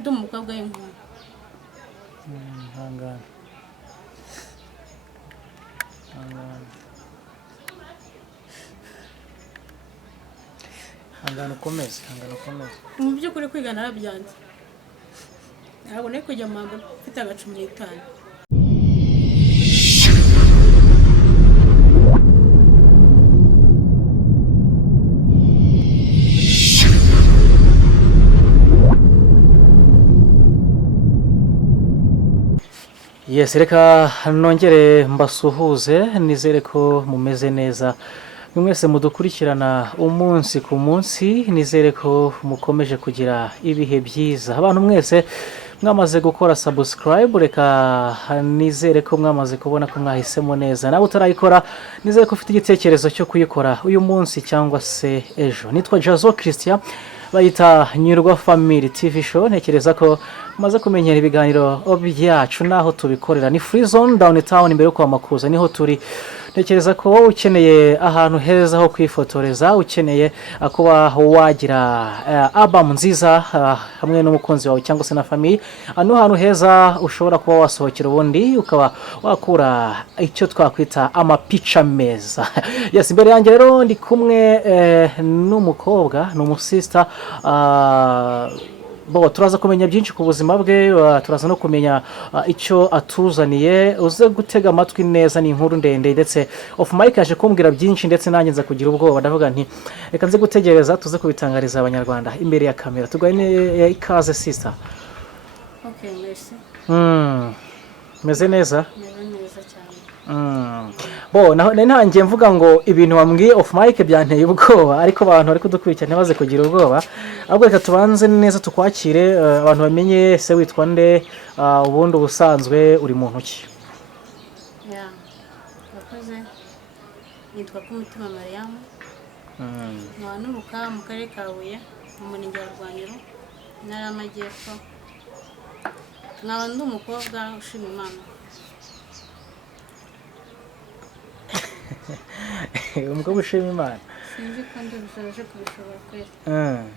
ndi umukobwa w'inkumi. Hangana ukomeze. Mu by'ukuri kwiga narabyanze, ntabwo nari kujya mu mabanga mfite agacumi n'itanu. Yes, reka nongere mbasuhuze, nizere ko mumeze neza. Mwese mudukurikirana umunsi ku munsi, nizere ko mukomeje kugira ibihe byiza. Abantu mwese mwamaze gukora subscribe, reka nizere ko mwamaze kubona ko mwahisemo neza. Nawe utarayikora, nizere ko ufite igitekerezo cyo kuyikora uyu munsi cyangwa se ejo. Nitwa Jazo Christian, bayita Nyurwa Family TV Show. Ntekereza ko maze kumenyera ibiganiro byacu naho tubikorera. Ni Free Zone Downtown imbere kwa Makuza, niho turi. Ntekereza ko ukeneye ahantu heza ho kwifotoreza, ukeneye kuba wagira album nziza hamwe n'umukunzi wawe cyangwa se na family, ano hantu heza ushobora kuba wasohokera ubundi ukaba wakura icyo twakwita amapica meza. Yes, imbere yanjye rero ndi kumwe n'umukobwa, n'umusista. Turaza kumenya byinshi ku buzima bwe, turaza no kumenya icyo atuzaniye. Uze gutega amatwi neza, ni inkuru ndende ndetse off mic yaje kumbwira byinshi ndetse nanjye nza kugira ubwoba, ndavuga nti reka nze gutegereza tuze kubitangariza abanyarwanda imbere ya kamera. Tugane ikaze sister. Okay, merci. Meze neza? Meze neza cyane. Nanjye mvuga ngo ibintu wambwiye off mic byanteye ubwoba, ariko abantu bari kudukurikirana baze kugira ubwoba. Ahubwo reka tubanze neza tukwakire, abantu bamenye se witwa nde, ubundi ubusanzwe uri muntu ki? Bakoze, nitwa Kumutima Mariam. Nturuka mu karere ka Huye, mu murenge wa Rwaniro, Intara y'Amajyepfo. Nkaba ndi umukobwa ushima Imana. Umukobwa ushima Imana? Sinzi ko ndabishoboje kubishobora kweli.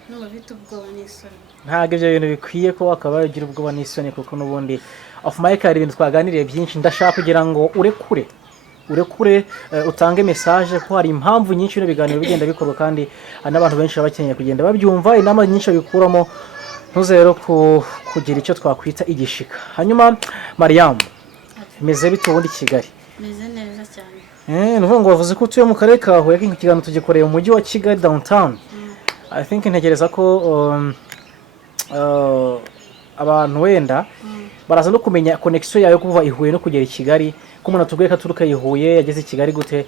Numva mfite ubwoba n'isoni. Ntabwo ibyo bintu bikwiye ko wakaba wagira ubwoba n'isoni, kuko n'ubundi off mic hari ibintu twaganiriye byinshi. Ndashaka kugira ngo urekure utange message ko hari impamvu nyinshi no biganiro bigenda bikorwa, kandi n'abantu benshi bakeneye kugenda babyumva, inama nyinshi bikuramo. Ntuzero kugira icyo twakwita igishika. Hanyuma Mariam, meze bite ubundi Kigali? Meze neza cyane. Nuvuga ngo wavuze ko utuye mu karere ka Huye, ariko ikiganiro tugikoreye mu mujyi wa Kigali downtown. I think ntegereza ko abantu wenda baraza no kumenya connection yayo kuva i Huye no kugera i Kigali, ko umuntu atubwiye ko aturuka i Huye yageze i Kigali gute.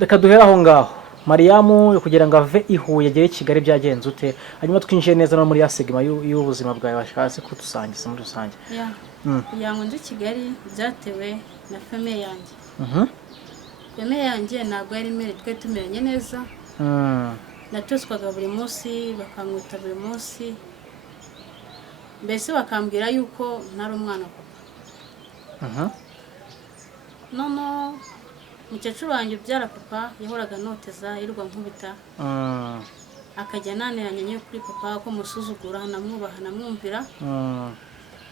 Reka duhera aho ngaho. Mariam, kugira ngo ave i Huye agere i Kigali byagenze ute, hanyuma twinjiye neza no muri ya segment y'ubuzima bwawe bashatse kudusangiza muri rusange. Kugira ngo nje Kigali byatewe na famille yanjye. Famille yanjye ntabwo yari imere, twe tumeranye neza. Natoswaga buri munsi, bakamwita buri munsi, mbese bakambwira yuko ntari umwana papa. Nono mukecuru wanjye ubyara papa yahoraga noteza, yirirwa nkubita, akajya naniranya nyine kuri papa ko musuzugura, namwubaha namwumvira.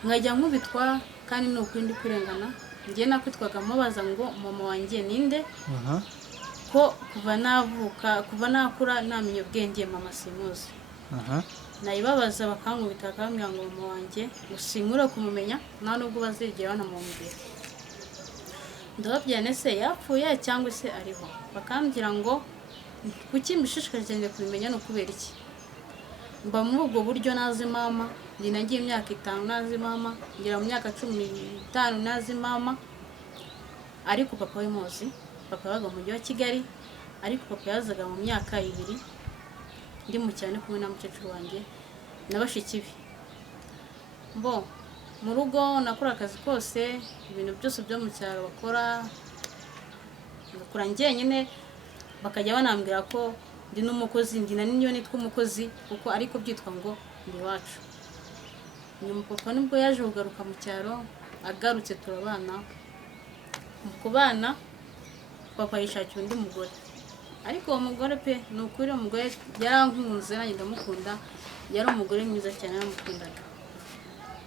Nkajya nkubitwa kandi n'ukuri ndi kurengana. Ngiye nakwitwaga mubaza ngo mama wanjye ninde, ko kuva navuka kuva nakura namenye ubwenge mama simuzi. Nayibabaza bakankubita, bakambwira ngo mama wanjye usinkure kumumenya, nta nubwo bazigera banamubwira. Ndababwira nese yapfuye cyangwa se ariho, bakambwira ngo kuki mbishishikaje kubimenya no kubera iki. Mba muri ubwo buryo nazi mama, ndi nagiye imyaka 5 nazi mama, ngira mu myaka 15 nazi mama. Ariko papa w'imozi, papa yabaga mu mujyi wa Kigali, ariko papa yazaga mu myaka 2 ndi mu cyane kumwe na mukecuru wanjye nabashiki be. Mu rugo nakora akazi kose, ibintu byose byo mu cyaro bakora, nakora njyenyine. Bakajya banambwira ko ndi n'umukozi, ndi na niyo nitwa umukozi, kuko ariko byitwa ngo ndi wacu. Nyuma papa nibwo yaje kugaruka mu cyaro, agarutse turabana. Mu kubana papa yishakiye undi mugore, ariko uwo mugore pe n'ukuri umugore yarankunze, nanjye ndamukunda. Yari umugore mwiza cyane, namukundaga.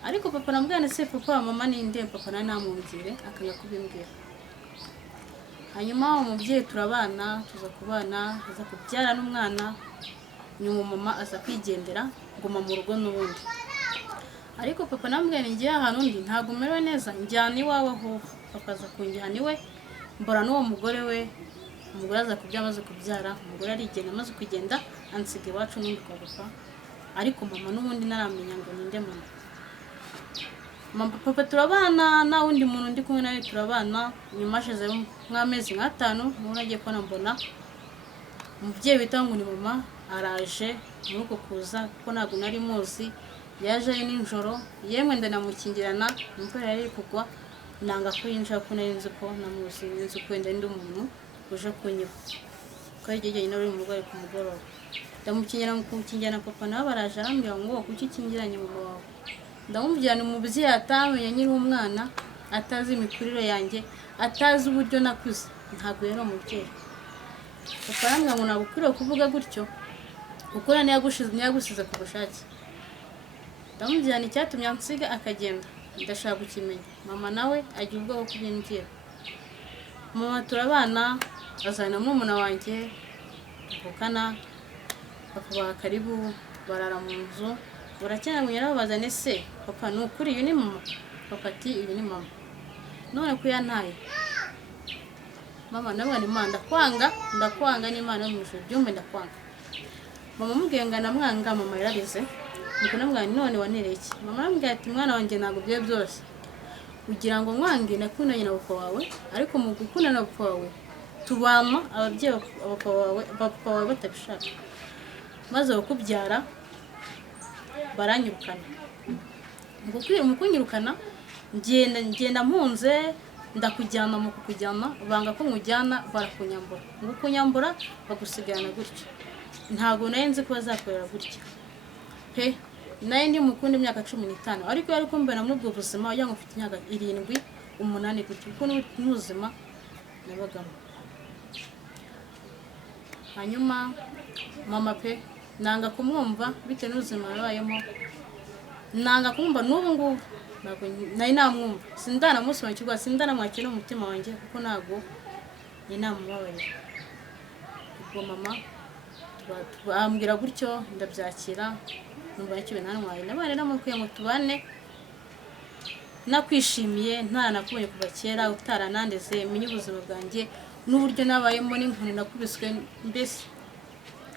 ariko papa namubwira se papa mama ninde, papa nawe namubwire akanga kubimbwira. Hanyuma umubyeyi turabana, tuza kubana, aza kubyara n'umwana, nyuma mama aza kwigendera, nguma mu rugo n'ubundi. Ariko papa namubwira ngiye ahantu ndi ntabwo merewe neza, njyana iwawe aho. Papa aza kunjyana iwe, mbora n'uwo mugore we, umugore aza amaze kubyara, umugore arigenda, amaze kugenda ansiga iwacu n'undi kwa papa. Ariko mama n'ubundi naramenya ngo ninde mama. Papa turabana, na wundi muntu ndi kumwe nawe turabana. Nyuma hashize nk'amezi 5 n'ubu nagiye kubona mbona umubyeyi bita ngo ni mama araje muri uko kuza, kuko ntabwo nari muzi. Yaje ari nijoro, yemwe ndanamukingirana, imvura yari kugwa, nanga ko yinjira ko nari nzi ko namuzi, nzi ko wenda ndi umuntu uje kunyiba. Ko yigeye nyine uri mu rugo ku mugoroba. Ndamukingirana papa nawe baraje arambwira ngo kuki ukingiranye mama wawe. Ndamubwira ni umubyeyi atamenye nyiri umwana, atazi imikurire yanjye, atazi uburyo nakuze, ntabwo yari umubyeyi. Papa arambwira ngo ntabwo ukwiriye kuvuga gutyo, kuko ntiyagusize ku bushake. Ndamubwira ni icyatumye ansiga akagenda, ndashaka kukimenya. Mama nawe agira ubwoba bwo kubimbwira. Mama turabana, azana n'umwana wanjye tuvukana, bakaba karibu barara mu nzu. Buracyana munyara bazane se, papa nukuri uyu ni mama. Papa ati uyu ni mama. None ko yantaye. Mama nawe ni manda ndakwanga n'Imana yo mu ijuru byumve ndakwanga. Mama mubwiye ngo namwanga, mama yararize. Nuko namwanga none wanereye iki? Mama arambwira ati mwana wanjye ntabwo bye byose. Ugira ngo mwange nakundanye na papa wawe, ariko mu gukunda na papa wawe tubama ababyeyi papa wawe batabishaka. Maze bakubyara baranyirukana. Mu kunyirukana ngenda mpunze, ndakujyana mu kukujyana, banga ko nkujyana barakunyambura. Ngo kunyambura bagusigarana gutyo. Ntabwo nari nzi ko bazakorera gutyo. Pe naye ndi mukunda imyaka 15, ariko yari kumbera muri ubwo buzima wagira ngo ufite imyaka 7, 8 gutyo, kuko n'ubuzima nabagamo. Hanyuma mama pe nanga kumwumva bite n'ubuzima yabayemo, nanga kumva n'ubu ngubu ntabwo nari namwumva, sindanamusobanukirwa, sindanamwakira mu mutima wanjye, kuko ntabwo ni namubabarira. Ubwo mama bambwira gutyo ndabyakira, numva nicyo binantwaye. Nabane namukwiye ngo tubane nakwishimiye, nta nakubonye kuva kera, utaranandeze, menye ubuzima bwanjye n'uburyo nabayemo n'inkoni nakubiswe. Mbese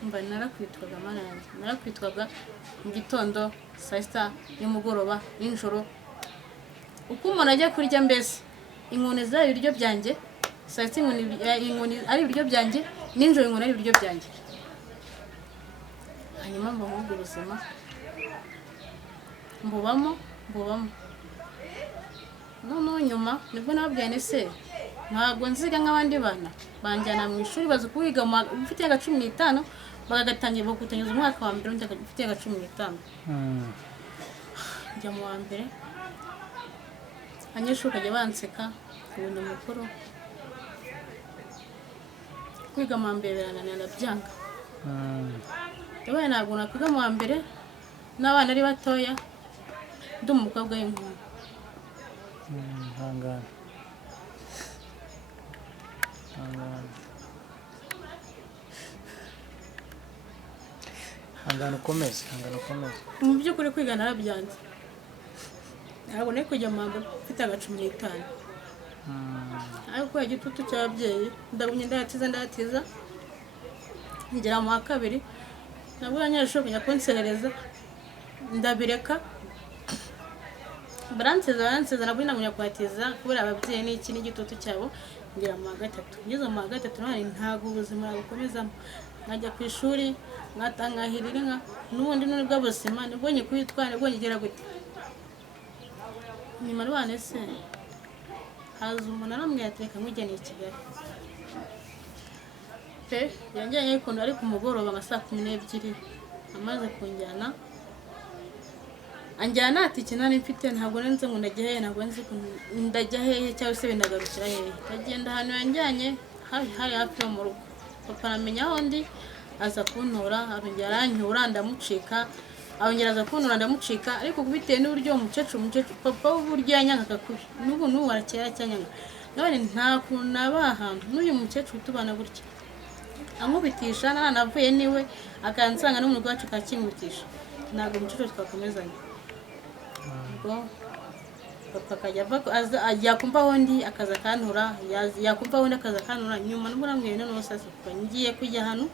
mba narakwitwaga mana yanjye, narakwitwaga mu gitondo, saa sita, nimugoroba, nijoro. Uko umuntu ajya kurya, mbese inkoni zari ibiryo byanjye, saa sita inkoni ari ibiryo byanjye, nijoro inkoni ari ibiryo byanjye. Hanyuma mba mu buzima mbubamo. None nyuma nibwo nababwiye se ntabwo nziga nk'abandi bana, banjyana mu ishuri baza kuwiga ufite 15, bagagatangira bagutangiza umwaka wa mbere ufite 15. Njya mu wa mbere, abanyeshuri bakajya banseka ibintu mukuru, kwiga mu wa mbere birananira ndabyanga. Yabaye ntabwo nakwiga mu wa mbere n'abana ari batoya, ndi umukobwa w'inkumi. Hangana ukomeze. Mu by'ukuri kwiga narabyanze, ntabwo nari kujya mu wa mbere mfite 15. Ariko igitutu cy'ababyeyi ndabunye ndatiza ngera mu wa kabiri, nabwo abanyeshuri kujya kunserereza ndabireka, baranseza nabwo namenya kwatiza kubera ababyeyi n'iki n'igitutu cyabo. Ngera mu wa gatatu, ngeze mu wa gatatu none ntabwo ubuzima bukomezamo, nkajya ku ishuri nkatangahirira inka, n'ubundi n'ubwo buzima nibwo nyikubitwa, nibwo ngera gute. Nyuma rwane se haza umuntu arambwira ati reka nkujyane i Kigali. Pe yanjyanye ariko ari ku mugoroba nka saa 12, amaze kunjyana anjyana ati kinani mfite, ntabwo nzi ngo ndajya hehe, ntabwo nzi ndajya hehe cyangwa se bindagarukira hehe. Ndagenda ahantu yanjyanye hari hafi yo mu rugo. Papa aramenya aho ndi, aza kuntora, arongera aranyura, ndamucika. abongera aza kuntura ndamucika ariko bitewe n'uburyo umukecuru papa w'uburyo yanyangaga kubi n'ubu arakera cyanyanga none nta kuntu naba ahantu n'uyu mukecuru tubana gutya ankubitisha nanavuye niwe akansanga no mu rugo wacu kakinkubitisha ntabwo umukecuru twakomezanya ubwo papa ajya kumva aho ndi akaza akantura yakumva aho ndi akaza akantura nyuma nubwo namubwiye none sasa ngiye kujya hano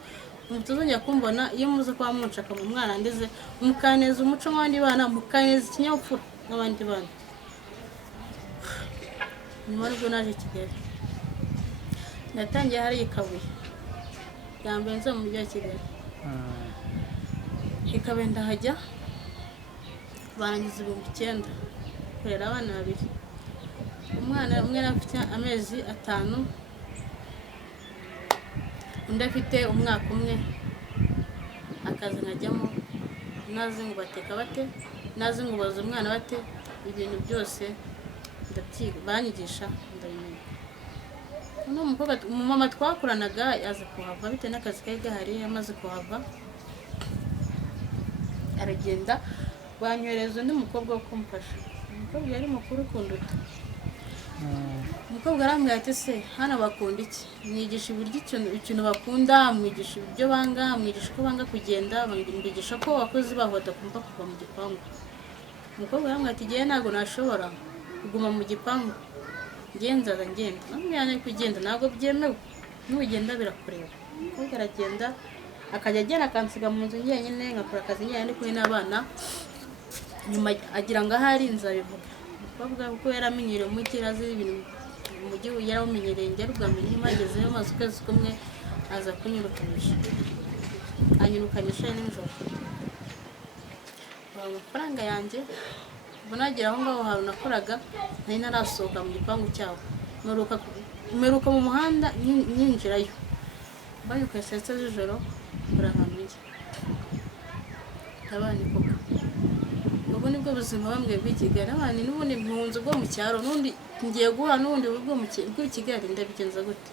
mutuzongera kumbona iyo muze kwa munshaka mu mwana ndeze mukaneza umuco nk'abandi bana mukaneza ikinyabupfura nk'abandi bana nyuma nibwo naje Kigali natangiye hari Ikabuye yambaye nza mu mujyi wa Kigali Ikabuye ndahajya barangiza 9,000 kurera abana 2 umwana umwe afite amezi 5 undi afite umwaka umwe akaza nkajyamo nazi ngo bateka bate nazi ngo baza umwana bate ibintu byose ndabyiga banyigisha ndabimenya umumama twakuranaga yaza kuhava bitewe n'akazi kari gahari amaze kuhava aragenda banyohereza undi mukobwa wo kumfasha umukobwa yari mukuru kunduta umukobwa arambwira ati se hano bakunda iki mwigisha uburyo ikintu bakunda mwigisha ibyo banga mwigisha ko banga kugenda mbigisha ko abakozi baho badakumva kuva mu gipangu umukobwa arambwira ati ngewe ntabwo nashobora kuguma mu gipangu ngenzaza ngenda namwe kugenda ntabwo byemewe n'ugenda birakureba umukobwa aragenda akajya agenda akansiga mu nzu njyenyine ngakora akazi njyenyine ndi kumwe n'abana nyuma agira ngo ahari nzabivuga umukobwa kuko yaramenyereye umujyi azi ibintu umujyi yarawumenyereye njye rugamenye magezeyo maze ukwezi kumwe aza kunyirukanyisha anyirukanyisha n'ijoro amafaranga yanjye ubwo nagera aho ngaho hantu nakoraga nari narasohoka mu gipangu cyabo meruka mu muhanda nyinjirayo bayuka saa 7 z'ijoro buri ahantu njye abana koko ubu nibwo buzima bambwiye bw'Ikigali abana n'ubundi mpunzi bwo mu cyaro n'undi ngiye guha n'ubundi bw'Ikigali ndabigenza gute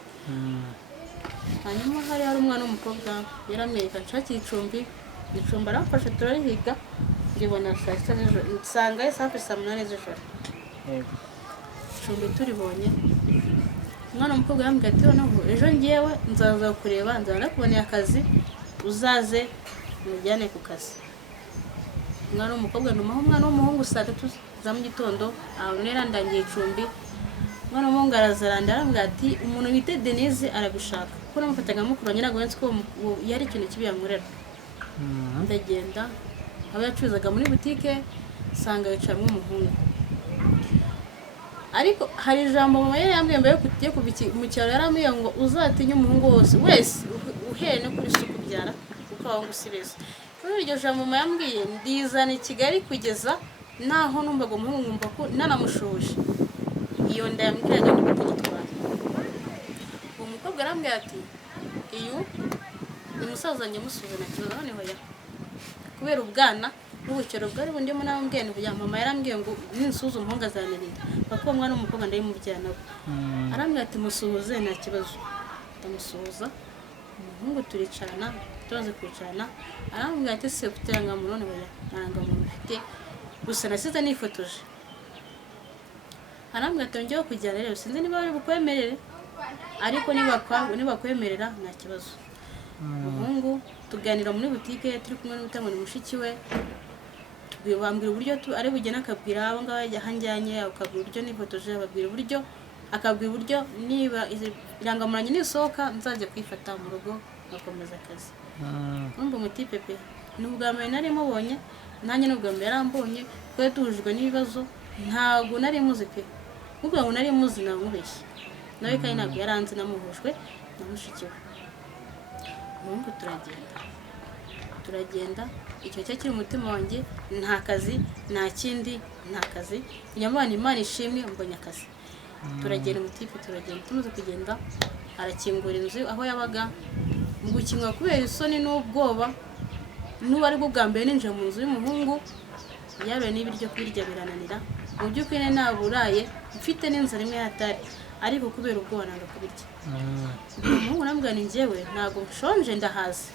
hanyuma hari umwana w'umukobwa yaramwereka nshakira icumbi aramfasha turarihiga ndibona saa 7 z'ijoro nsanga saa 8 z'ijoro icumbi turibonye umwana w'umukobwa yambwiye ati noneho ejo ngewe nzaza kureba nzana kubonera akazi uzaze mujyane ku kazi umwana w'umukobwa numaho umwana w'umuhungu saa 3 za mu gitondo aho nera ndangiye icumbi umwana w'umuhungu arazaranda arambwira ati umuntu wite Denise arabishaka kuko namufataga mukuranye ntabwo nzi ko yari ikintu kibi yankorera ndagenda aba yacuruzaga muri butike sanga yicaramo umuhungu ariko hari ijambo mama yari yambwiye mbere yo kujya mu cyaro yarambwiye ngo uzatinye umuhungu wese uhere no kuri suku byara kuko aho ngusibeza kuri iryo jambo mama yambwiye ndizana i Kigali kugeza naho numvaga umuhungu ngumva ko nanamushuje iyo nda yambwiraga ndi kugitwara uwo mukobwa arambwira ati iyo umusaza njye musuzana kibazo noneho ya kubera ubwana n'ubucyaro bwari bundimo nawe mbwiye n'ubya mama yarambwiye ngo ninsuza umuhungu azanirira kuko umwana w'umukobwa ndari mu byana we arambwira ati musuhuze nta kibazo ndamusuhuza umuhungu turicarana tumaze kwicarana arambwira ati se ufite irangamuntu none oya ntarangamuntu mfite gusa nasize nifotoje arambwira ati ngewe kujyana rero sinzi niba bari bukwemerere ariko nibakwemerera nta kibazo umuhungu tuganira muri butike turi kumwe n'utamwe mushiki we bambwira uburyo ari bugena akabwira abo ngabo yahanjyanye akabwira uburyo nifotoje ababwira uburyo akabwira uburyo niba irangamuntu nisohoka nzajya kwifata mu rugo ngakomeza akazi numva umutipe pe n'ubwa mbere nari mubonye nanjye n'ubwa mbere yarambonye twari tuhujwe n'ibibazo ntabwo nari muzi pe n'ubwo ngo nari muzi namubeshye nawe kandi ntabwo yaranze namuhujwe na mushiki we umuhungu turagenda icyo cyo kiri umutima wanjye nta kazi nta kindi nta kazi nyamana Imana ishimwe mbonye akazi turagenda umutipe turagenda tumaze kugenda arakingura inzu aho yabaga mu gukingura kubera isoni n'ubwoba n'ubu ari bwo bwa mbere ninjiye mu nzu y'umuhungu yabaye n'ibiryo kubirya birananira mu by'ukuri naburaye mfite n'inzara imwe yatari ariko kubera ubwoba nanga kubirya umuhungu nambwira ni njyewe ntabwo nshonje ndahaze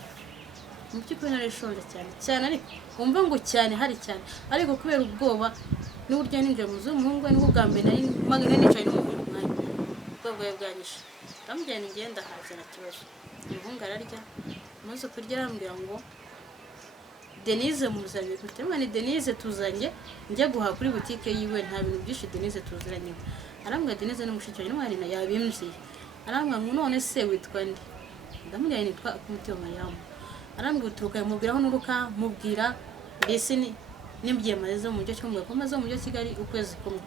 mu by'ukuri narishonje cyane ariko wumva ngo cyane hari cyane ariko kubera ubwoba n'uburyo ninjiye mu nzu y'umuhungu we nibwo bwa mbere nari nicaye n'umuhungu mwanya ubwo bwawe bwanyishe ndamujyana ingenda haza na kibazo umuhungu ararya amaze kurya arambwira ngo Denise muzanye gute mwana Denise tuzanye njya guha kuri butike yiwe nta bintu byinshi Denise tuziranye arambwira Denise n'umushiki we n'umwana yabimziye arambwira ngo none se witwa nde ndamubwira nitwa Kumutima Mariam arambwira uturuka mubwiraho n'uruka mubwira mbese nimbye maze mu mujyi cyangwa maze mu mujyi Kigali ukwezi kumwe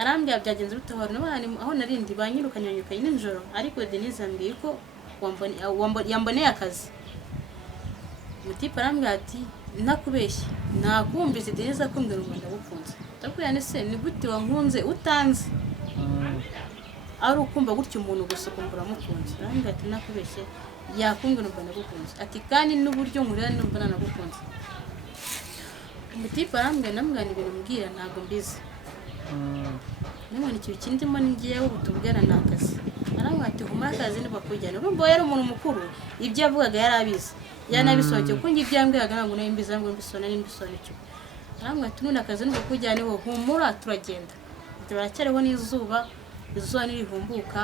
arambwira byagenze bitahora n'abana aho narindi banyirukanyanyukaye n'injoro ariko Denise ambwiye ko yamboneye akazi Mutipe arambwira ati nakubeshye nakumvise Denise akumbwira ngo ndagukunze ndabwira ne se ni gute wankunze utanze ari ukumva gutyo umuntu gusa kumbura mukunze arambwira ati nakubeshye yakumbwira ngo ndagukunze ati kandi n'uburyo nkurira numva nanagukunze Mutipe arambwira namwana ibintu mbwira ntago mbizi nimwe ikintu kindimo ngiye ubutubwira nakazi arambwira ati humura akazi nibakujyana urumva yari umuntu mukuru ibyo yavugaga yarabizi yanabisohoke kuko ngi byambwiraga ntabwo n'imbiza ngo mbisona n'imbisoneke arambwira ati none akazi nibakujyana ho humura turagenda turacyariho n'izuba izuba nirihumbuka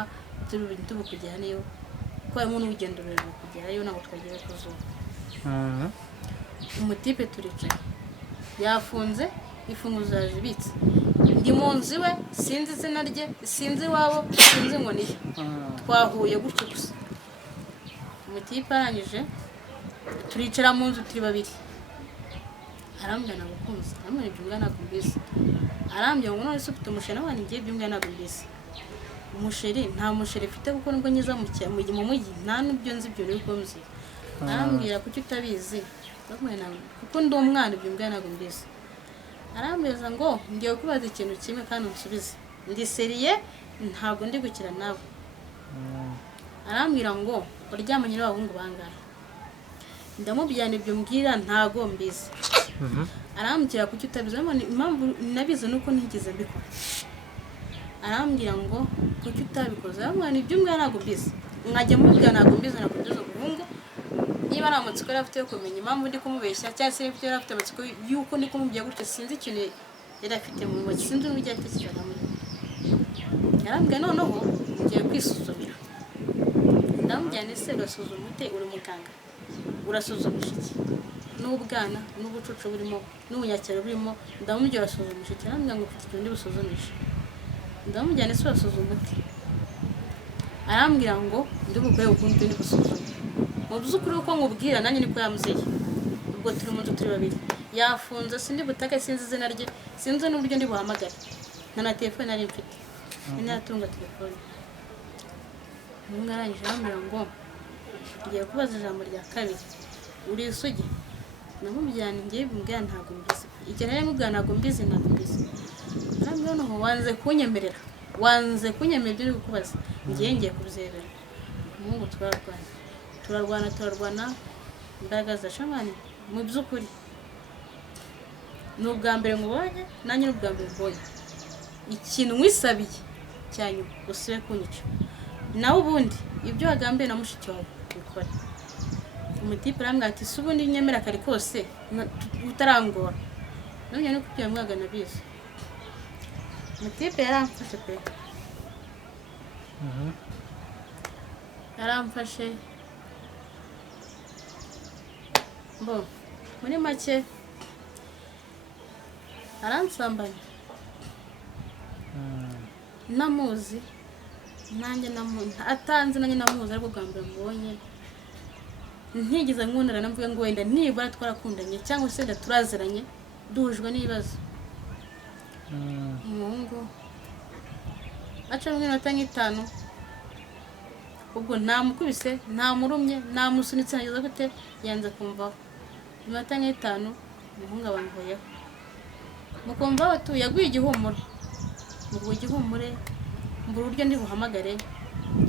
tubukujyanayo ko ari umuntu ugenda urebe kugerayo ntabwo twagiye kuzuba Umutipe turicaye yafunze ifunguzo zibitse ndi mu nzu iwe sinzi izina rye sinzi iwabo sinzi ngo nihe twahuye gutyo gusa Umutipe arangije turicara mu nzu turi babiri arambwira nagukunze arambwira ibyumva ntabwo mbizi arambwira ngo none se ufite umusheri n'abandi ngiye ibyumva ntabwo mbizi umusheri nta musheri mfite kuko nubwo ngiza mu mujyi nta n'ibyo nzi ibyo nibwo mzi arambwira kuki utabizi kuko ndi umwana ibyumva ntabwo mbizi arambwira ngo ngiye kubaza ikintu kimwe kandi unsubize ndi seriye ntabwo ndi gukira nawe arambwira ngo uryamanye n'abahungu bangahe ndamubwira ibyo mbwira ntago mbizi arambwira kuki utabizi impamvu nabizi nuko ntigeze mbikora arambwira ngo kuki utabikoze arambwira ibyo mbwira ntago mbizi nkajya mubwira ntago mbizi nakugeza umuhungu niba ari amatsiko yari afite yo kumenya impamvu ndi kumubeshya cyangwa se yari afite amatsiko y'uko ndi kumubwira gutyo sinzi ikintu yari afite mu ntoki sinzi n'uburyo yatekereza muri yarambwira noneho ngiye kwisuzumira ndamubwira ese urasuzuma ute uri muganga urasuzumisha iki n'ubwana n'ubucucu burimo n'ubunyakiro burimo ndamubwira urasuzumisha iki arambwira ngo ufite ikintu ndi busuzumisha ndamubwira ese urasuzuma ute arambwira ngo ndi bukore ukuntu ndi gusuzuma mu by'ukuri uko nkubwira nanjye niko yamuzeye ubwo turi mu nzu turi babiri yafunze sindi butake sinzi izina rye sinzi n'uburyo ndi buhamagare na telefone nari mfite ninatunga telefone umwe arangije arambwira ngo ngiye kubaza ijambo rya kabiri uri isugi namubwira ngiye bimbwira ntabwo mbizi igihe nari mubwira ntabwo mbizi arambwira noneho wanze kunyemerera ibyo uri kukubaza ngiye kubyemera umuhungu turarwana imbaraga za shamani mu by'ukuri ni ubwa mbere mubonye nanjye n'ubwa mbere mbonye ikintu nkwisabiye cyanyuma usibe kunyica nawe ubundi ibyo wagambiye na mushiki wawe bikora Umutipe arambwira ati se ubundi nyemera kare kose utarangora none no kubyo mwaga nabizi Umutipe yaramfashe pe yaramfashe bo muri make aransambanya namuzi nanjye atanze nanjye namuzi ariko bwa mbere mubonye ntigeze nkundana namvuga ngo wenda nibura twarakundanye cyangwa se wenda turaziranye duhujwe n'ibibazo umuhungu aca mu minota nk'itanu ubwo namukubise namurumye namusunitse nageze gute yanze kumvaho iminota nk'itanu umuhungu abamvuyeho mukumva we yaguye igihumuro mbura igihumure mbura uburyo ndi buhamagare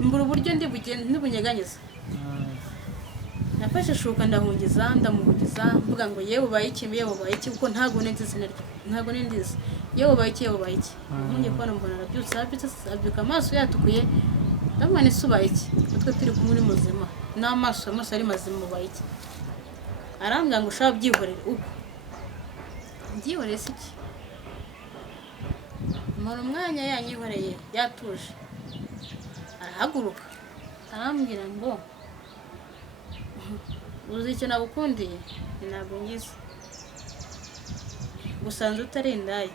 mbura uburyo ndi bunyeganyeze nafashe shuka ndamuhungiza mvuga ngo yewe ubaye iki kuko ntago nzi izina rye ntago nindizi yewe ubaye iki ngiye kubona mbona arabyutse abyuka amaso yatukuye ndamwana isubaye iki utwe turi kumwe muzima n'amaso ari mazima ubaye iki arambwira ngo ushaka byihorere uko byihoreye se iki mara umwanya yanyihoreye yatuje arahaguruka arambwira ngo uzi icyo nagukundiye ntabwo ngize gusanze utari indaya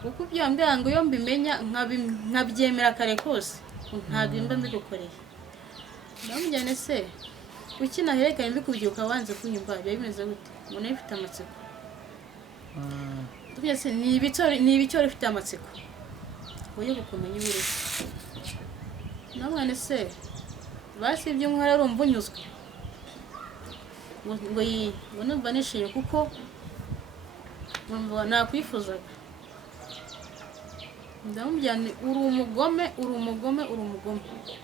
kuko ibyo wambwira ngo iyo mbimenya nkabyemera kare kose ntabwo mba mbigukoreye ndamujyane se kuki naherekanye mbikubyuka wanze kunyumva biba bimeze gute ngo nayo ifite amatsiko twese ni ibicyo bifite amatsiko wowe gukomenya ibiri namwana se basi ibyo nkora urumva unyuzwe ngo numva nishimye kuko nakwifuzaga ndamujyane uri umugome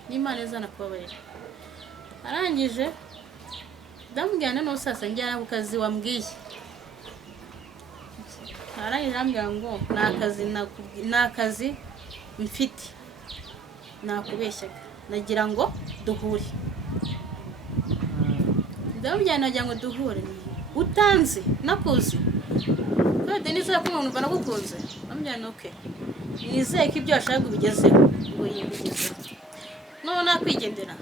n'Imana izanakubabarira arangije ndamujyana no sasa njyana ku kazi wambwiye arangije arambwira ngo nakazi mfite nakubeshyaga nagira ngo duhure ndamujyana nagira ngo duhure utanzi nakuzi kandi nizeye ko umuntu banagukunze ndamujyana okay nizeye ko ibyo washaka kubigezeho ngo yibigezeho none nakwigendera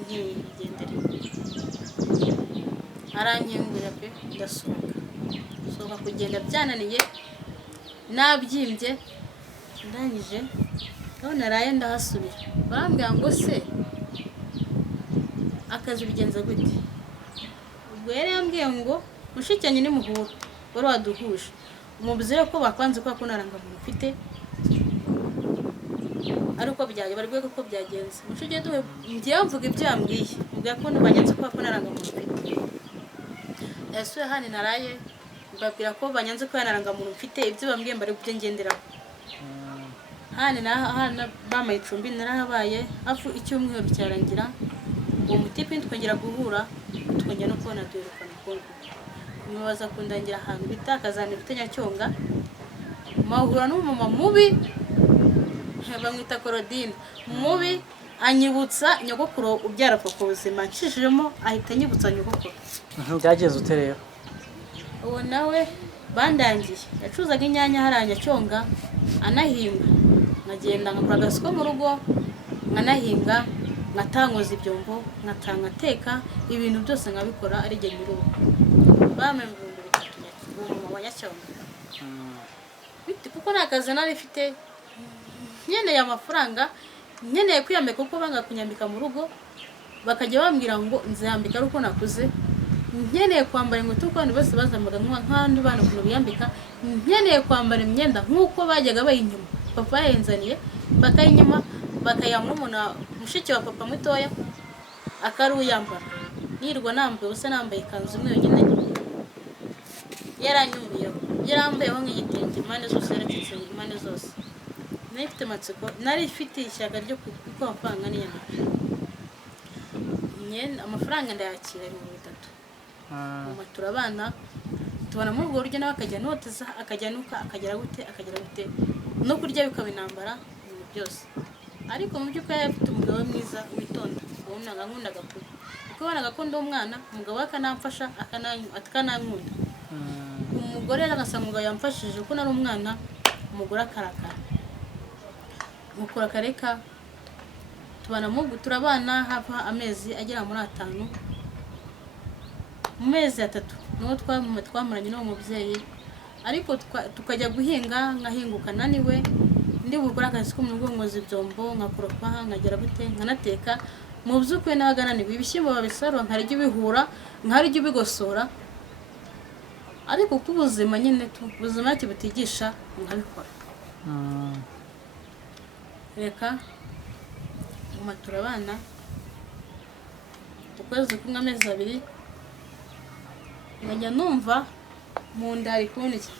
ntiyigendere arankingurira pe ndasohoka kugenda byananiye nabyimbye ndangije none naraye ndahasubira barambwira ngo se akazi bigenza gute ubwo yari yambwiye ngo mushikanye ni muhura wari waduhuje umubuzire ko bakwanze ko naranga muntu ufite ariko byaje bari bwego ko byagenze mushije duhe ngiye mvuga ibyo yambwiye ubwo ko banyanze ko naranga muntu ufite ese hano naraye babwira ko banyanze ko naranga muntu ufite ibyo bambwiye bari byo ngenderaho hano bamaye icumbi narahabaye afu icyumweru cyarangira uwo mutipe twongera guhura twongera no kubona duherukana kongo umubaza kundangira ahantu bitakazana bitenya cyonga mahura n'umumama mubi bamwita Korodine mubi anyibutsa nyogokuru ubyara papa ubuzima nshishijemo ahita anyibutsa nyogokuru byageze ute rero uwo nawe bandangiye yacuzaga inyanya haranya cyonga anahinga nkagenda nkakora agasiko mu rugo nkanahinga ngatanguza ibyombo ngateka ibintu byose nkabikora ari jye nyurugo bamwe mu 3 mu banyacyonga biti kuko nakazi nari mfite nkeneye amafaranga nkeneye kwiyambika kuko banga kunyambika mu rugo bakajya bambwira ngo nzayambika ari uko nakuze nkeneye kwambara inkweto kuko abantu bose bazambaga nk'andi bana kuno biyambika nkeneye kwambara imyenda nk'uko bajyaga bayinyuma papa yenzaniye bakayinyuma bakayamura umuntu mushiki wa papa mutoya akari uyambara nirwa nambaye ubusa nambaye ikanzu imwe yonyine yaranyumiyeho yarambayeho nk'igitenge impande zose yarakitse impande zose nifite matsiko nari ifite ishyaka ryo kuko amafaranga niyana amafaranga ndayakira 300 mu turabana tubana mu rwo rujya nawe akajya noteza akajya nuka akagera gute no kurya bikabinambara ibintu byose ariko mu by'ukuri afite umugabo mwiza witonda ubona nkunda gakuru kuko bana gakunda umwana umugabo akanamfasha akanankunda umugore agasanga umugabo yamfashije kuko nari umwana umugore akarakara mukora kareka tubana mu turabana hafa amezi agera muri 5 mu mezi 3 no twamuranye no mubyeyi ariko tukajya guhinga nkahinguka naniwe ndi gukora akazi ko mu rugo ngozi byombo nkakoropa nkagera gute nkanateka mu byukwe nagananiwe ibishyimbo babisarura nkarije bihura nkarije bigosora ariko kubuzima nyine ubuzima kibutigisha nkabikora reka mu turabana ukwezi kumwe amezi 2 ngajya numva mu ndari kuniki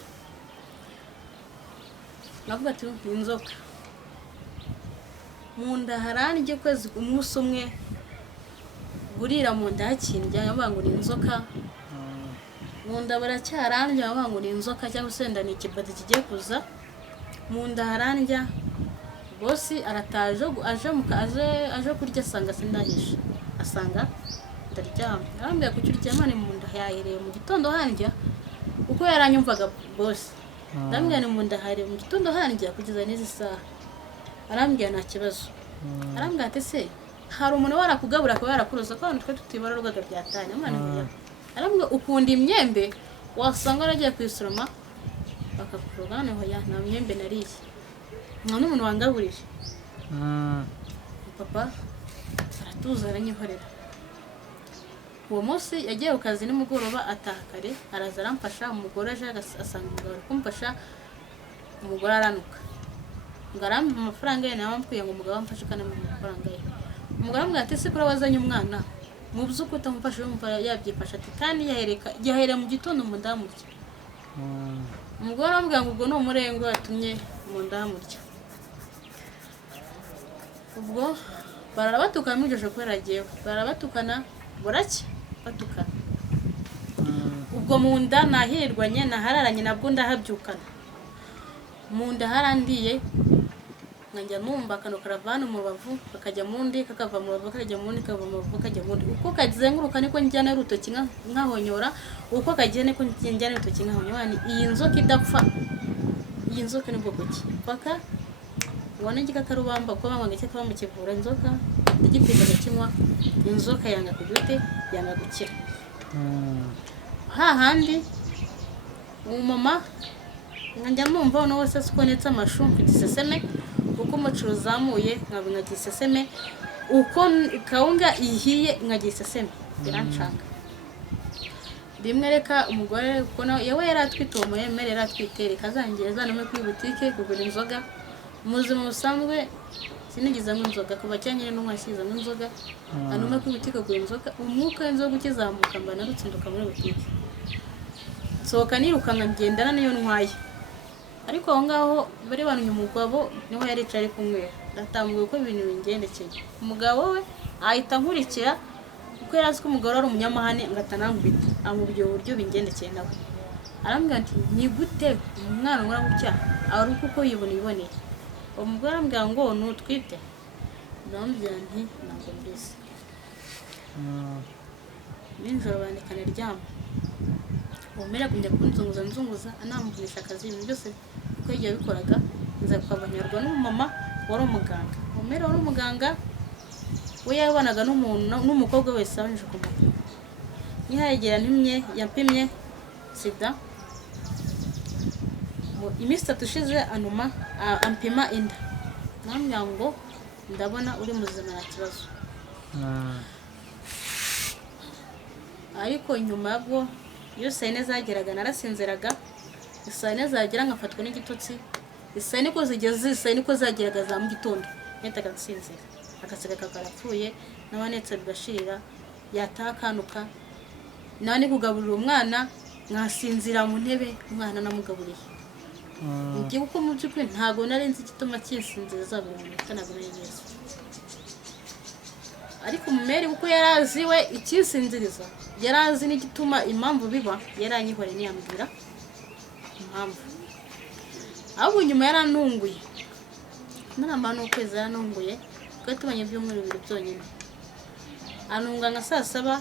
navuga ati inzoka mu nda haranje kwezi umunsi umwe burira mu nda hakindya yavuga ngo ni inzoka mu nda baracyaranje yavuga ngo ni inzoka cyangwa se nda ni ikibati kigiye kuza mu nda haranja bosi arataje aje kurya asanga sindahisha asanga ndaryama. Arambwira ko uryama ni mu nda yahereye mu gitondo handya uko yaranyumvaga bose. Ndambwira ni mu nda yahereye mu gitondo handya kugeza n'izi saha. Arambwira nta kibazo. Arambwira ati se hari umuntu warakugabura ko yarakuroza ko abantu twe tutibara rugaga byatanye mwana ngo. Arambwira ukunda imyembe wasanga aragiye kwisoroma bakakuroga noneho ya nta myembe nariye. Nta n'umuntu wangaburije. Papa aratuza aranyihorera. Uwo munsi yagiye ku kazi nimugoroba ataha kare araza aramfasha umugore aje asanga umugabo ari kumfasha umugore aranuka. Ngo arampa amafaranga ye nawe ampuye ngo umugabo amfashe kandi mu mafaranga ye. Umugore amubwira ati se kuri wazanye umwana mu by'uko utamufashe yumva yabyifasha ati kandi yahereye mu gitondo mu ndamurya. Umugore amubwira ngo ubwo ni umurengo yatumye mu ndamurya. Ubwo barabatukana mugeje kubera agiyeho barabatukana burake batukana. Ubwo mu nda nahirirwanye nahararanye nabwo ndahabyukana. Mu nda harandiye nkajya numva kano karavana mu rubavu kakajya mu ndi kakava mu rubavu kakajya mu ndi kava mu rubavu kakajya mu ndi. Uko kazenguruka niko njyana rutoki nkahonyora uko kagiye niko njyana rutoki nkahonyora. Iyi nzoka idapfa iyi nzoka ni bwoko ki paka ubona igikakarubamba ko bamwe ngeke kaba mu kivura inzoka igipinda gakinywa inzoka yanga kugute yanga gukira. Hahandi umama njya numva no wese sikonetse amashu mfite uko umucuru uzamuye nkagiseseme uko kawunga ihiye nkagiseseme biranshaka. Rimwe reka umugore uko yewe yaratwite uwo muyemere yaratwitera kazangiye zaname kuri butike kugura inzoga muzima busanzwe sinigizamo inzoga kuva cyanyine n'umwashiza n'inzoga anume kuri butike kugura inzoga umwuka w'inzoga ukizamuka mba narutsinduka muri butike sohoka nirukanka ngendana niyo ntwaye. Ariko aho ngaho bari banunye umugabo niho yaricaye kumwe ndatambuye uko ibintu bingendekeye. Umugabo we ahita nkurikira uko yarazi ko umugabo ari umunyamahane ngatanangubita amubyo uburyo bingendekeye nawe. Arambwira ati ni gute umwana ngora gutya ari uko yiboneye. Umugore arambwira ngo nutwite ndambwira nti ntabwo mbizi. Ninjoro bandikana ryama umera kujya kunzunguza anamvunisha akazi ibintu byose uko yagiye bikoraga nza kwabanyarwa n'umama wari umuganga. Umera wari umuganga we yabanaga n'umuntu n'umukobwa wese abanje kumupima. Nihagera ntimye yapimye sida iminsi 3 ishize anuma ampima inda namwe ngo ndabona uri muzima na kibazo. Ariko nyuma yabwo iyo sene zageraga narasinziraga isane zagera ngafatwa n'igitutsi isane ko zigeze isane ko zageraga za mu gitondo netaga nsinzira akasiga kakarapfuye nabanetse bigashirira yatakanuka nani kugaburira umwana nkasinzira mu ntebe umwana namugaburiye. Ngiye uko mu byukuri ntago narenze igituma cyinsinziriza buri muntu kanago neza. Ariko umumeri uko yaraziwe ikisinziriza yarazi n'igituma impamvu biba yaranyihore niyambwira impamvu. Abo nyuma yaranunguye naramba no kweza yaranunguye gatubanye by'umweru bibiri byonyine. Anunga nka saa 7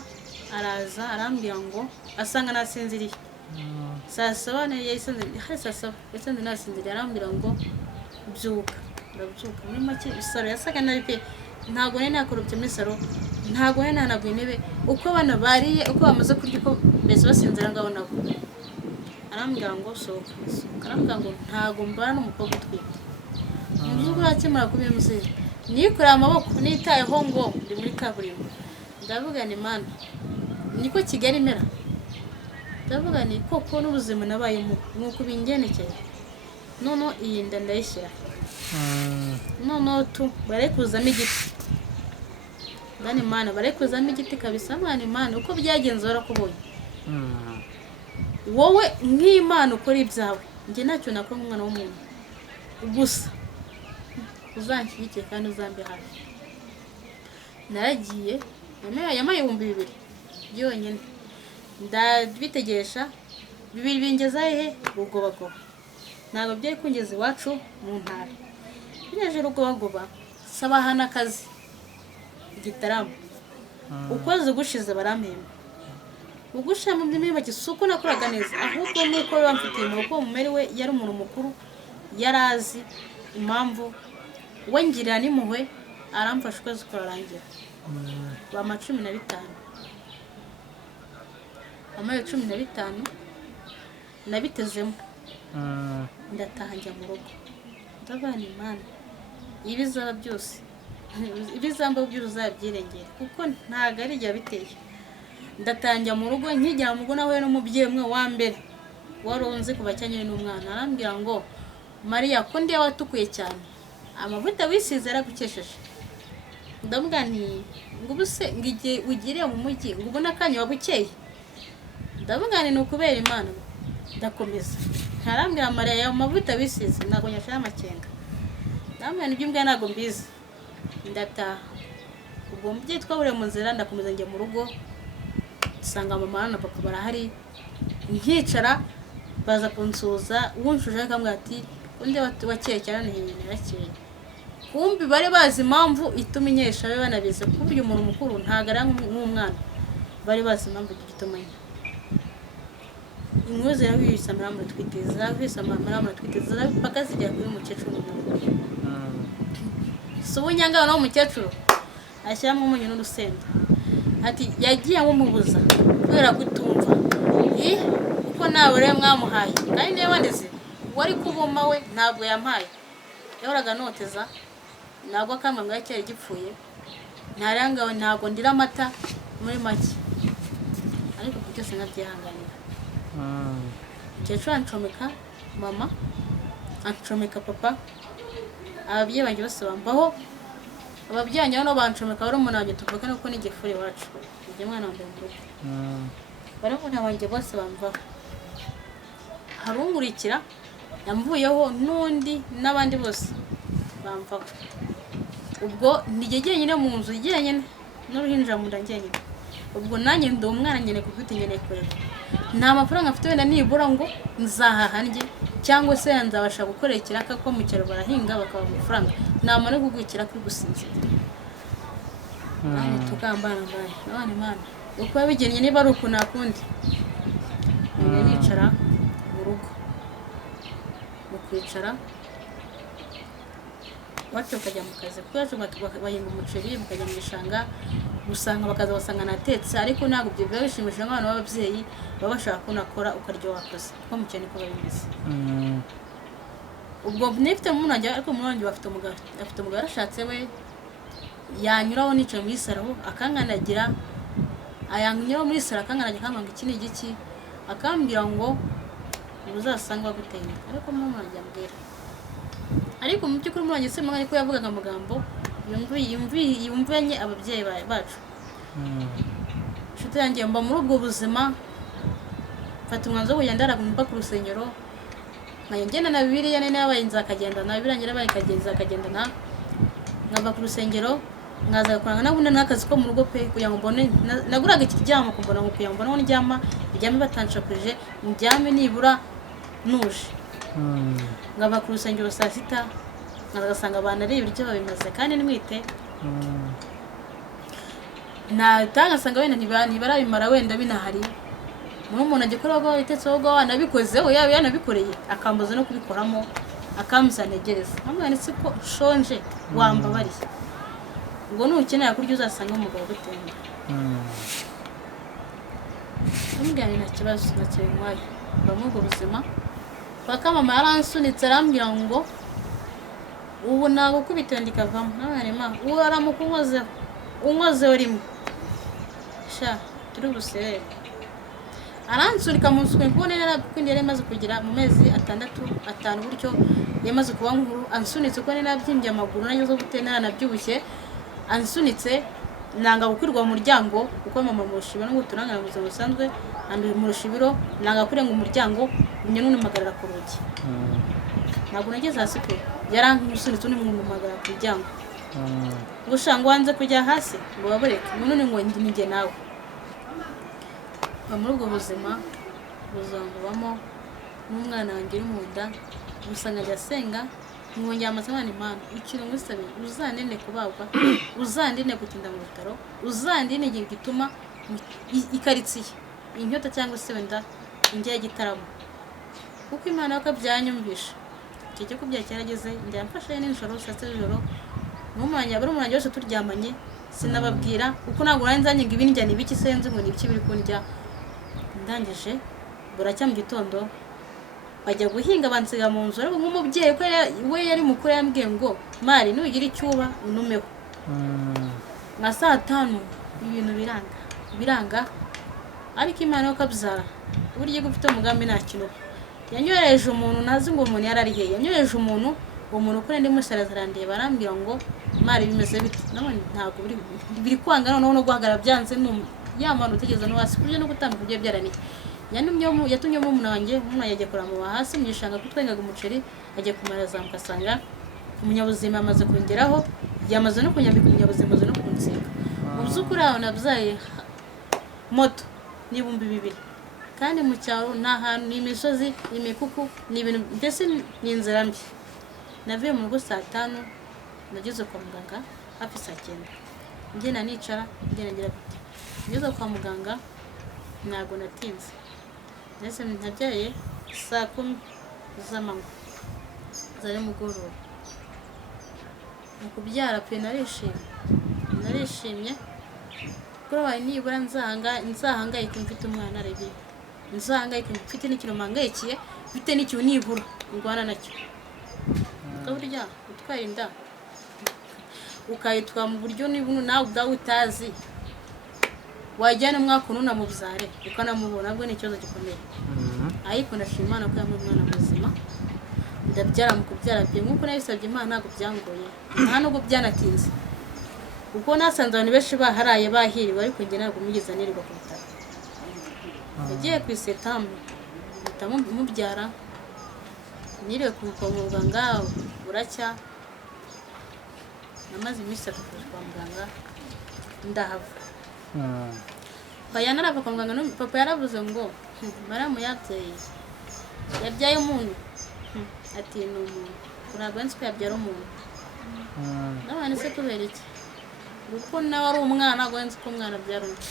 araza arambwira ngo asanga nasinziriye. Saa 7 ne yayisinziriye hari saa 7 yasanze nasinziriye arambwira ngo byuka ndabyuka muri make isaro yasaga nabi pe ntago nene nakorobye muri saro ntago nene nanaguye intebe uko abana bariye uko bamaze kurya uko bese basinzira ngabo nabo. Arambwira ngo sohoka arambwira ngo ntago mbana n'umukobwa utwite. Muzuko yakimara kubimuze nikora amaboko nitayeho ngo ndi muri kaburimbo ndavuga ni mana niko Kigali mera ndavuga ni koko n'ubuzima nabayemo nuko bingenekeye nono iyi nda ndayishyira nono tu barekuzamo igiti ndani mana barekuzamo igiti kabisa mana uko byagenze warakubonye wowe nk'Imana ukora ibyawe nge ntacyo nakora nk'umwana w'umuntu gusa uzanshyigikire kandi uzambe hafi. Naragiye yamaye 2,000 byonyine ndabitegesha 2 bingeza he Rugobagoba ntabwo byari kungeza iwacu mu ntara bireje Rugobagoba sabahana akazi Gitarama ukwezi gushize barampemba ugusha mu by'imibare basuko nakoraga neza ahubwo nuko bamfitiye mu rugo umumeri we yari umuntu mukuru yarazi impamvu we ngirira n'impuhwe aramfasha ukwezi kurarangira bama 15 amaye 15 nabitezemo ndataha njya mu rugo ndabana Imana ibizaba byose ibizamba by'uzabyirengera kuko ntago ari jya biteye ndatanja mu rugo nkijya mu rugo nawe n'umubyeyi umwe wa mbere waronze kuba cyanyine n'umwana arambwira ngo Maria ko ndi watukuye cyane amavuta wisize aragukesheje ndambwa nti ngo ubuse ngije ugire mu mujyi ngo ubona kanya wabukeye ndabwa ni ukubera Imana ndakomeza arambwira Maria ya mavuta wisize nago nyashara amakenga ndambwa ni by'imbwa nago mbizi ndataha ubwo mubyeyi twabure mu nzira ndakomeza njya mu rugo sanga mama na papa barahari nkicara baza kunsuza wunshuje akamwe ati undi wakeye cyane ntirakeye kumbi bari bazi impamvu itumenyesha be banabize kuburyo umuntu mukuru ntagara nk'umwana bari bazi impamvu gitumanye inkoze yabisa mama twiteza bisa mama twiteza bakazijya kuri umukecuru so bunyanga no umukecuru ashyiramo umunyu n'urusenda ati yagiye mubuza kubera kutumva uko nawe rero mwamuhaye kandi niba ndeze wari kuboma we ntabwo yampaye yahoraga noteza ntabwo akamwe ngo cyari gipfuye ntarangawe ntabwo ndira amata muri make ariko byose nkabyihanganira umukecuru ancomeka mama ancomeka papa ababyeyi banjye bose bambaho ababyeyi hano bancomeka bari umuntu wanjye tuvuga nuko n'igifuri wacu igihe mwana wambaye mu rugo bari umuntu wanjye bose bamvaho harungurikira yamvuyeho n'undi n'abandi bose bamvaho ubwo ndigegeye nyine mu nzu igenyene n'uruhinja mu ndangenyene ubwo nanjye ndi umwana nyene kufite nyene korera nta mafaranga afite wenda nibura ngo nzahaha ndye cyangwa se nzabasha gukorera ikiraka ko mu cyaro barahinga bakaba amafaranga namara kugwikira kuri gusinzira tukambana mbaye nabane Imana uko yabigennye niba ari uko nakundi nicara mu rugo mu kwicara wacu ukajya mu kazi kwacu bahinga umuceri mukajya mu gishanga gusanga bakaza basanga natetse ariko ntabwo ibyo biba bishimishije abana b'ababyeyi baba bashaka ko nakora ukaryo wakoze ko mu cyane ko babizi ubwo nifite umuntu wanjye ariko umuntu wanjye afite umugabo ashatse we yanyuraho nicaye muri saro akankanagira ayanyuraho muri saro akankanagira akambwira ngo iki ni igiki akambwira ngo uzasanga bagutenda ariko umuntu wanjye ambwira ariko mu by'ukuri umuntu wanjye se mwanya ko yavugaga amagambo yumvanye ababyeyi bacu nshuti yanjye mba muri ubwo buzima mfata umwanzuro wo kugenda mba ku rusengero nkagenda na Bibiliya nene yabaye nzakagenda na Bibiliya ngira bakagenda na nkava ku rusengero nkaza gukorana nabundi n'akazi ko mu rugo pe kugira ngo mbone naguraga ikiryamo kumbona ngo kugira ngo mbone ndyama batanshakuje ndyame nibura nuje ngava ku rusengero saa 6 nkagasanga abantu ari ibiryo babimaze kandi nimwite natangasanga wenda ntibarabimara wenda binahari umuntu agikora ngo itetse ahubwo wanabikozeho yawe yanabikoreye akambuza no kubikoramo akamusanegereza namwanitse ko shonje wambabariye ngo nukenera kurya uzasanga umugabo gutemba ambwira nta kibazo nakimwaye bamwe ubwo buzima baka mama yaransunitse arambwira ngo ubu nago kubita ndikavamo n'abarema uwo aramukunkozeho unkozeho rimwe sha turi busere aransurika mu nsuko mbone narakwindi yari maze kugira mu mezi 6 buryo yamaze kuba nkuru ansunitse ko nabyimbye amaguru nanyo zo gutena nabyibushye ansunitse nanga gukwirwa mu muryango kuko mama mushibiro no guturangana mu buzima busanzwe andi mu rushibiro nanga kurenga umuryango munye n'umagarara ku rugi ntabwo nageze hasi pe yaransunitse n'umumagara ku muryango gushanga wanze kujya hasi ngo babureke none ngo njye nawe muri ubwo buzima buzangubamo n'umwana wanjye uri mu nda gusa nkajya senga mwongera amasezerano impano ikintu ngusabe uzandinde kubagwa uzandinde gutinda mu bitaro uzandinde igihe gituma ikaritsiye inyota cyangwa se wenda ingiye gitaramo kuko imana yakabyanyumvisha icyo cyo kubya cyarageze njya mfashe n'ijoro saa sita z'ijoro n'umwanya bari umwanya wose turyamanye sinababwira kuko ntabwo nari nzanye ngo ibindya ni biki senze ngo ni biki biri kundya ndangije buracya mu gitondo bajya guhinga bansiga mu nzu ariko nk'umubyeyi ko we yari mukuru yambwiye ngo mari nugira icyuba unumeho nka saa tanu ibintu biranga ariko imana yo kabyara burya gufite umugambi nta kintu yanyohereje umuntu nazi ngo umuntu yararihe yanyohereje umuntu uwo muntu uko ndi musharazarandeye barambwira ngo mari bimeze bite nabone ntabwo biri kwanga noneho no guhagarara byanze yamana utegeza no hasi kurya no gutambuka byo byaraniye yatumye umuntu wanjye yagiye kurama hasi mu gishanga kutwengaga umuceri agiye kumara zamuka asanga umunyabuzima amaze kongeraho yamaze no kunyambika umunyabuzima amaze no kunsiga mu by'ukuri aho nabyaye moto n'ibihumbi 2 kandi mu cyaro nta hantu n'imisozi imikuku n'ibintu mbese n'inzira mbi navuye mu rugo saa 5 nageze kwa muganga hafi saa 9 ngena nicara ngena ngira bite ngeze kwa muganga ntabwo natinze ndetse ntabyaye saa 10 z'amanywa zari mugoroba kubyara pe narishimye kuri wayi nibura nzahangayike mfite umwana arebi nzahangayike mfite n'ikintu mpangaykiye mfite n'ikintu nibura ndwana nacyo kaburya utwaye inda ukayitwa mu buryo n'ibunu nawe ubwawe utazi wajyana umwaka unamubyare ukanamubona bwo ni ikibazo gikomeye ariko ndashima Imana ko yamuha umwana muzima ndabyara mu kubyara bye nk'uko nabisabye Imana ntabwo byangoye nta nubwo byanatinze kuko nasanze abantu benshi baharaye bahiriwe ariko njye ntabwo mugeze nirirwa ku bitaro yagiye ku isetamu mubyara niriwe kwa muganga buracya namaze iminsi 3 kwa muganga ndahava bayana kwa muganga no papa yaravuze ngo maramu yabyaye umuntu ati ni umuntu urabanze ko yabyara umuntu nabane se kubera iki uko nawe ari umwana gwenze ko umwana byara undi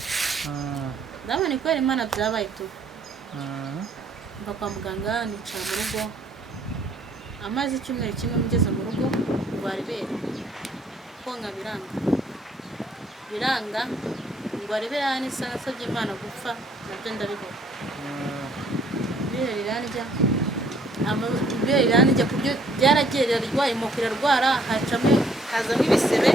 ndabone ko Imana byabaye tu mba kwa muganga nicara mu rugo amazi icyumweru kimwe mugeze mu rugo rwarebera konga biranga ngo arebera nisa nasabye Imana gupfa nabyo ndabibona ibere riranjya kubyo byaragerera rwaye mu kwirarwara hazamo ibisebe